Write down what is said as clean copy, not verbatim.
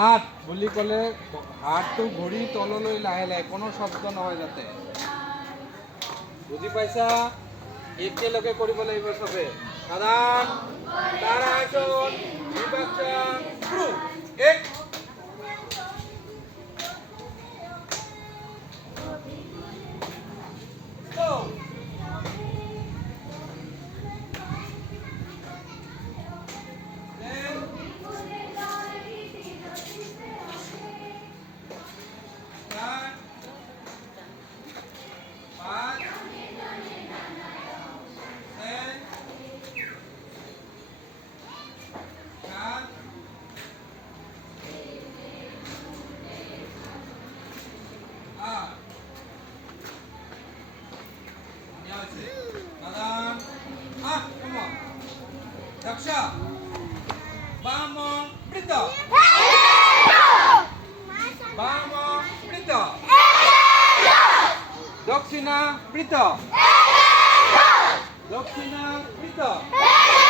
আঠ বুলি ক'লে হাতটো ঘূৰি তললৈ লাহে লাহে কোনো শব্দ নহয় যাতে বুজি পাইছা একেলগে কৰিব লাগিব চবে সাধাৰণ তাৰ আচৰণ বিভাজন ক্ৰু এক Daksha, vamos, Brito. Vamos, Brito. Doxina, Brito. Doxina, Brito.